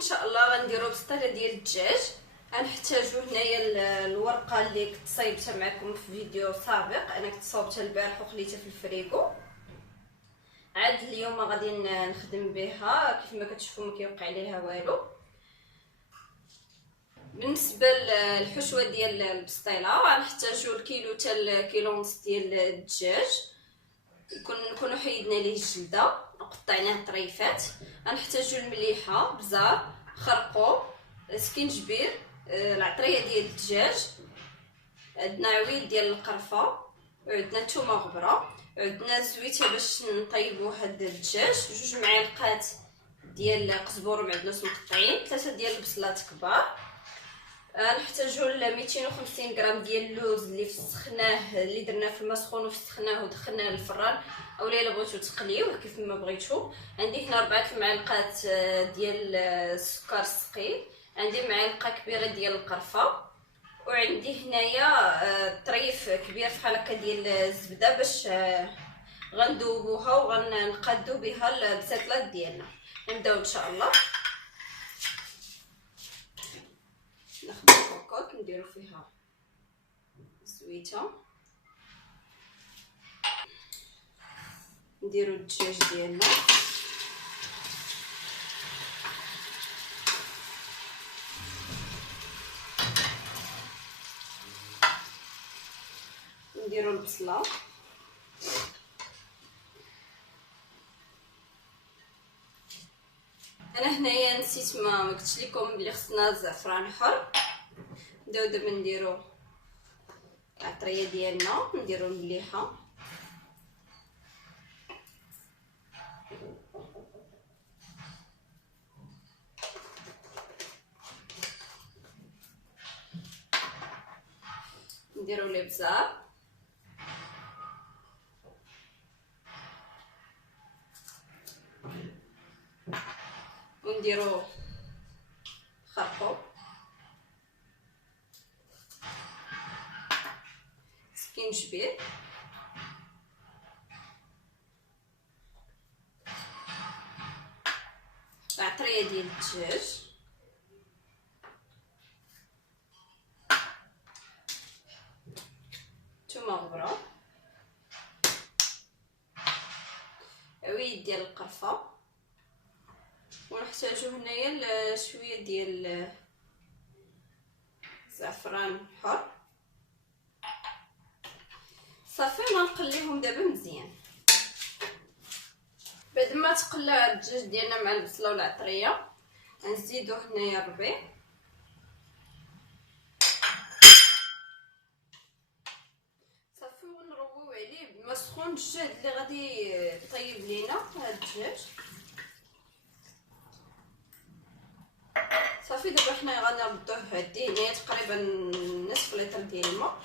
ان شاء الله غنديرو بسطيله ديال الدجاج. غنحتاجو هنايا الورقه اللي كنت صايبتها معكم في فيديو سابق، انا كنت صاوبتها البارح وخليتها في الفريغو. عاد اليوم غادي نخدم بها، كيف ما كتشوفوا ما كيوقع عليها والو. بالنسبه للحشوه ديال البسطيله غنحتاجو الكيلو حتى الكيلو ونص ديال الدجاج، نكونوا حيدنا ليه الجلده وقطعناه طريفات. غنحتاجو المليحه، بزار، خرقوم، سكينجبير، العطريه ديال الدجاج، عندنا عويل ديال القرفه، وعندنا ثومه غبره، عندنا زويته باش نطيبوا هاد الدجاج، 2 معالق ديال قزبر ومعدنوس مقطعين، 3 ديال البصلات كبار. نحتاجو 250 غرام ديال اللوز اللي فسخناه، اللي درناه في الماء سخون وفسخناه ودخلناه للفران، اولا الا بغيتو تقليوه كيف ما بغيتو. عندي هنا 4 معالق ديال السكر الثقيل، عندي معلقه كبيره ديال القرفه، وعندي هنايا طريف كبير بحال هكا ديال الزبده باش غندوبوها وغنقادو بها البسيطلات ديالنا. نبداو ان شاء الله. ناخذ الكوكوط نديرو فيها الزويته، نديرو الدجاج ديالنا، نديرو البصله، انا هنايا نسيت ما قلتش لكم بلي خصنا الزعفران حر. نبداو دابا نديرو العطريه ديالنا، نديرو المليحه، نديرو الابزار، ونديرو خرقوم، سكينجبير، العطريه ديال الدجاج، ثومه غبره، عويد ديال القرفه، ونحتاجو هنايا شويه ديال الزعفران حر. صافي غنقليهم دابا مزيان. بعد ما تقلى الدجاج ديالنا مع البصله والعطريه غنزيدو هنايا الربيع، صافي ونرويو عليه بالماء سخون الجهد اللي غادي يطيب لينا هاد الدجاج. صافي دابا حنا غنردوه هادي هنايا تقريبا نصف لتر ديال الماء.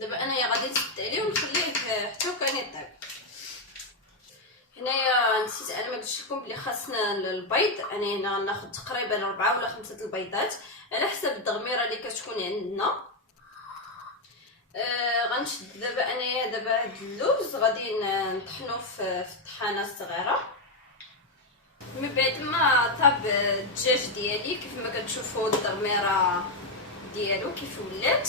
دابا انايا غادي نسد عليه ونخليه حتى وكان يطيب. هنايا نسيت انا ما قلتش لكم بلي خاصنا البيض. انا هنا غناخذ تقريبا 4 ولا 5 البيضات على حسب الدغميره اللي كتكون عندنا. غنشد دابا انايا هاد اللوز غادي نطحنوه في الطحانه الصغيره. من بعد ما طاب الدجاج ديالي كيف ما كتشوفوا الدغميره ديالو كيف ولات،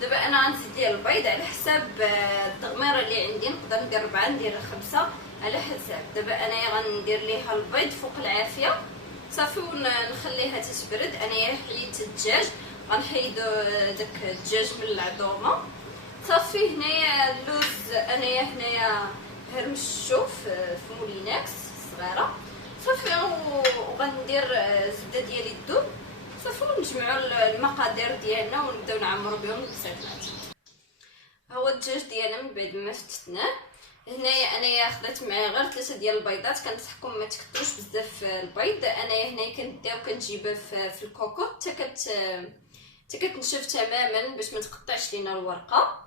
دابا انا غنزيد ليه البيض على حساب الدغميره اللي عندي. نقدر ندير 4 ندير 5 على حساب. دابا انايا غندير ليها البيض فوق العافيه صافي ونخليها تتبرد. انايا حيدت الدجاج، غنحيدو داك الدجاج من العظومه. صافي هنايا اللوز انايا هنايا هرمشتو في مولينكس صغيره صافي، وغندير الزبده ديالي الدوب صافي، ونجمعوا المقادير ديالنا ونبداو نعمروا بهم البسيطات. ها هو الدجاج ديالنا من بعد ما فتتناه. هنايا انايا خديت معايا غير 3 ديال البيضات، كنصحكم ما تكثروش بزاف البيض. انايا هنايا كنديها وكنجيبها في الكوكوط حتى كتنشف تماما باش ما تقطعش لينا الورقه.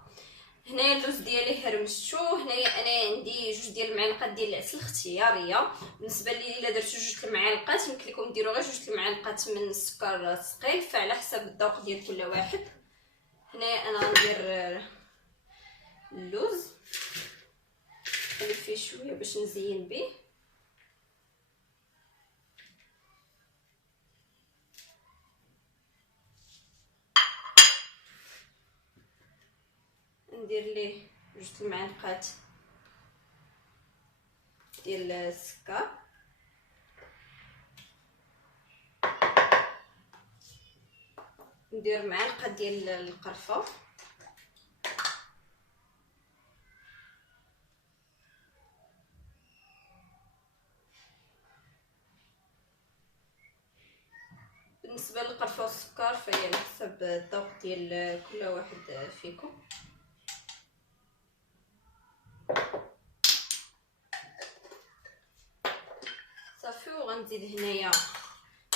هنايا اللوز ديالي هرمشتو. هنايا انا عندي 2 ديال المعالق ديال العسل اختياريه. بالنسبه لي الا درتو 2 المعالق يمكن لكم ديروا غير 2 المعالق من السكر الثقيل، فعلى حسب الذوق ديال كل واحد. هنايا انا غندير اللوز نخلي فيه شويه باش نزين به. ندير ليه 2 المعالق ديال السكر، ندير معلقه ديال القرفه، بالنسبه للقرفه والسكر فهي على حسب الذوق ديال كل واحد فيكم. صافي، وغنزيد هنايا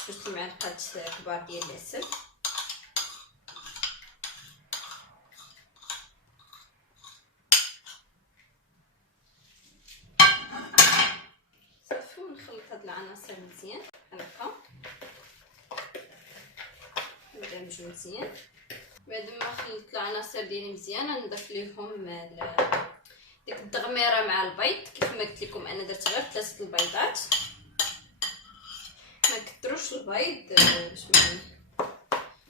2 معلقات كبار ديال العسل، صافي، ونخلط هاد العناصر مزيان هكا، ندمجو مزيان. بعد ما خلطت العناصر ديالي مزيان نضيف ليهم ديك الدغميره مع البيض. كيف ما قلت لكم انا درت غير 3 البيضات، ما كثروش البيض باش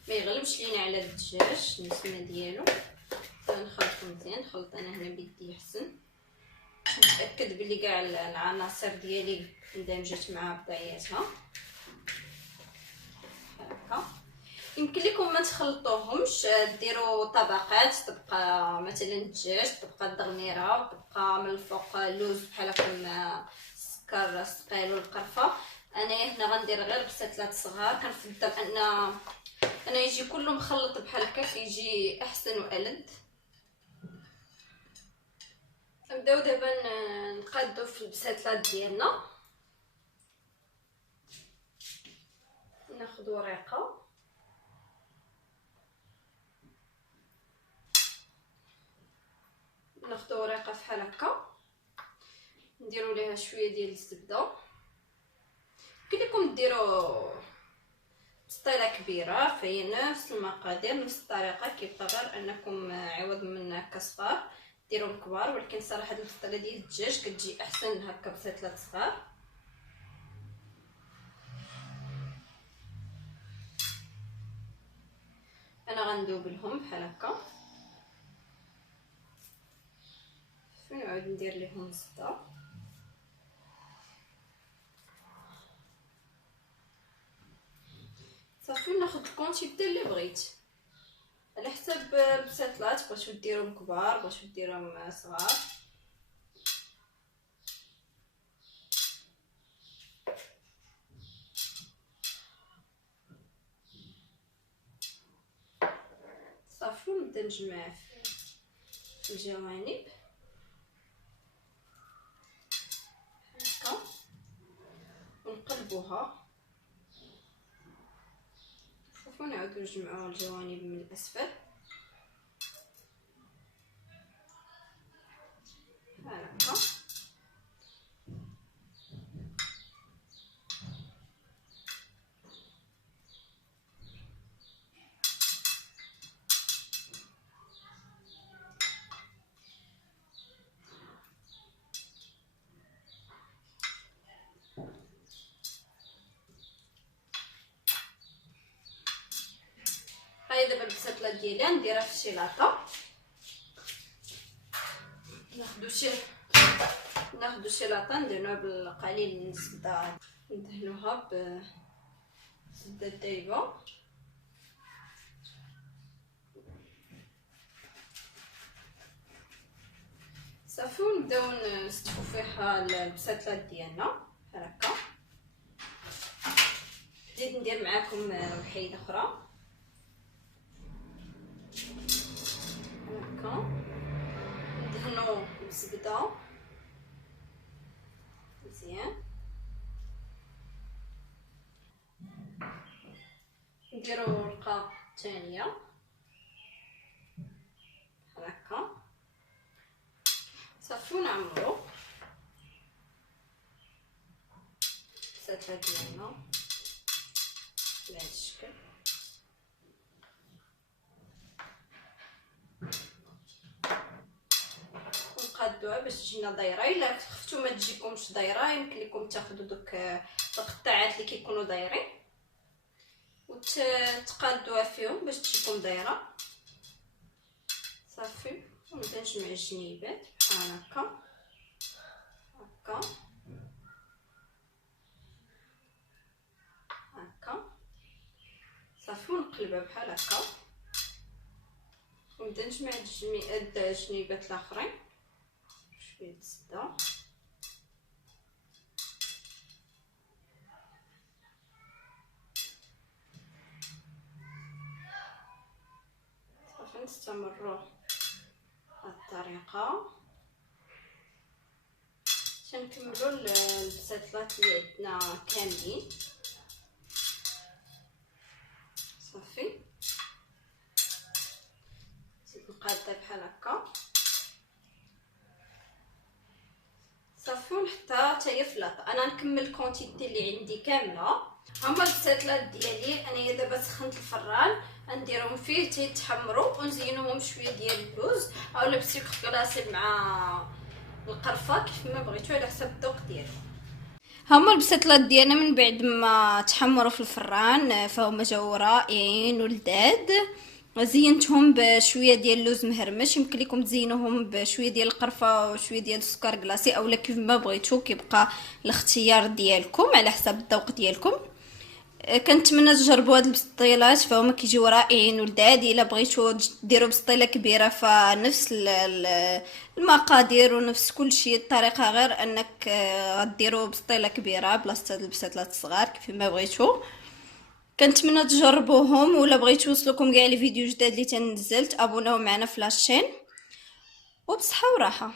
ما يغلبش لينا على الدجاج النسمه ديالو. نخلطو مزيان، نخلط انا هنا بيدي احسن باش نتاكد بلي كاع العناصر ديالي اندمجت مع بعضياتها هكا. يمكن لكم ما تخلطوهمش، ديروا طبقات، تبقى مثلا الدجاج، تبقى الدغنيره، تبقى من الفوق اللوز بحال هكا السكر الثقيل والقرفه. انا هنا غندير غير بساتلات صغار، كنفضل انا يجي كله مخلط بحال هكا كيجي احسن والذ. نبداو دابا نقادو في البساتلات ديالنا. ناخذ ورقه بحال هكا، نديروا ليها شويه ديال الزبده. يمكن لكم ديروا بسطيله كبيره فهي نفس المقادير نفس الطريقه، كيبقى غير انكم عوض من هكا صغار ديروهم كبار. ولكن صراحه هاد البسطيله ديال الدجاج كتجي احسن هكا بساتلات صغار. انا غندوبلهم بحال هكا، ونعاود ندير ليهم الزبده. صافي، ناخذ الكونتيتي اللي بغيت على حسب البساتلات، بغيتو ديروهم كبار بغيتو ديروهم صغار. صافي، ونبدا نجمع في الجوانب هكا ونقلبوها. صافي، ونعاودو نجمعوا الجوانب من الاسفل هكا. هاي دابا البساتله ديالي نديرها في الشيلاطه. ناخدو شيلاطه ندهنوها بالقليل من الزبده، ندهنوها بالزبده دايبه. صافي، ونبداو نستفو فيها البساتلات ديالنا بحال هكا. نزيد ندير معاكم وحيده اخرى هكا، ندهنو بالزبده مزيان، نديرو ورقه ثانيه بحال هكا. صافي، ونعمرو البساتلات ديالنا بهذا الشكل. ونقادوها باش تجينا دايره. الا خفتو ما تجيكمش دايره يمكن لكم تاخذوا دوك القطاعات اللي كيكونوا دايرين وتقادوها فيهم باش تجيكم دايره. صافي، ونجمع الجنيبات بحال هكا هكا هكا صافي، ونقلبها بحال هكا، ونبدا نجمع الجنيبات الاخرين شويه الزبده. صافي نستمروا بهذه الطريقه تنكملوا البساتلات اللي عندنا كاملين. صافي نزيد نقادها بحال هكا صافي، ونحطها حتى هي في لاطا. انا نكمل الكونتيتي اللي عندي كامله. هما البساتلات ديالي انايا دابا سخنت الفران، نديرهم فيه تيتحمروا ونزينوهم شويه ديال اللوز اولا بسكر كلاصي مع القرفه كيف ما بغيتو على حسب الذوق ديالكم. هما البساتلات ديالنا من بعد ما تحمروا في الفران فهما جاو رائعين ولذاذ. زينتهم بشويه ديال اللوز مهرمش، يمكن لكم تزينوهم بشويه ديال القرفه وشويه ديال السكر كلاصي اولا كيف ما بغيتو، كيبقى الاختيار ديالكم على حسب الذوق ديالكم. كنتمنى تجربوا هاد البسطيلات فهما كيجيو رائعين ولذاذ. الا بغيتو ديروا بسطيله كبيره فنفس المقادير ونفس كل شيء، الطريقه غير انك غديروا بسطيله كبيره بلاصه هاد البساتلات الصغار كيف ما بغيتو. كنتمنى تجربوهم، ولا بغيتو يوصلكم كاع لي فيديو جداد اللي تنزلت ابوناو معنا في لاشين، وبصحه وراحه.